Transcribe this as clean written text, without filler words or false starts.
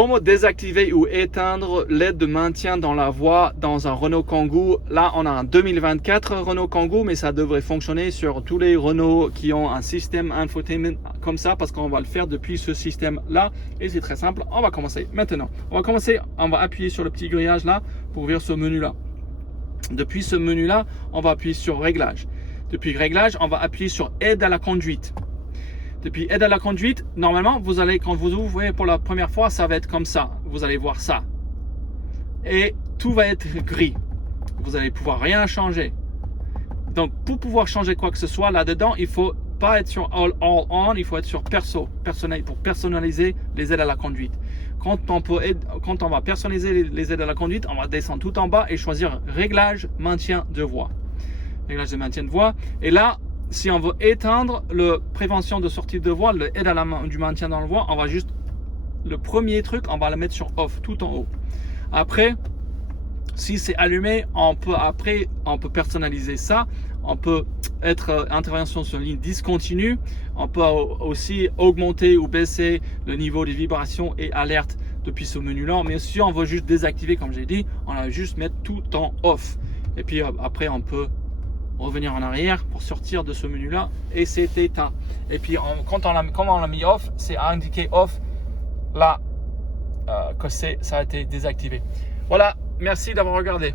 Comment désactiver ou éteindre l'aide de maintien dans la voie dans un Renault Kangoo? Là, on a un 2024 Renault Kangoo, mais ça devrait fonctionner sur tous les Renault qui ont un système infotainment comme ça, parce qu'on va le faire depuis ce système-là. Et c'est très simple. On va commencer maintenant. On va appuyer sur le petit grillage là pour ouvrir ce menu-là. Depuis ce menu-là, on va appuyer sur Réglage. Depuis Réglage, on va appuyer sur Aide à la conduite. Depuis Aide à la conduite, normalement, vous allez, quand vous ouvrez pour la première fois, ça va être comme ça. Vous allez voir ça. Et tout va être gris. Vous allez pouvoir rien changer. Donc, pour pouvoir changer quoi que ce soit là-dedans, il ne faut pas être sur All On, il faut être sur personnel, pour personnaliser les aides à la conduite. Quand on va personnaliser les aides à la conduite, on va descendre tout en bas et choisir Réglage, maintien de voie. Réglage de maintien de voie. Et là, si on veut éteindre le prévention de sortie de voie, le aide du maintien dans la voie, on va juste, le premier truc, on va le mettre sur off, tout en haut. Après, si c'est allumé, on peut personnaliser ça. On peut être intervention sur ligne discontinue. On peut aussi augmenter ou baisser le niveau des vibrations et alertes depuis ce menu-là. Mais si on veut juste désactiver, comme j'ai dit, on va juste mettre tout en off. Et puis après, on peut revenir en arrière pour sortir de ce menu là et c'est éteint. Et puis quand on l'a mis off, c'est indiqué off là que ça a été désactivé. Voilà, merci d'avoir regardé.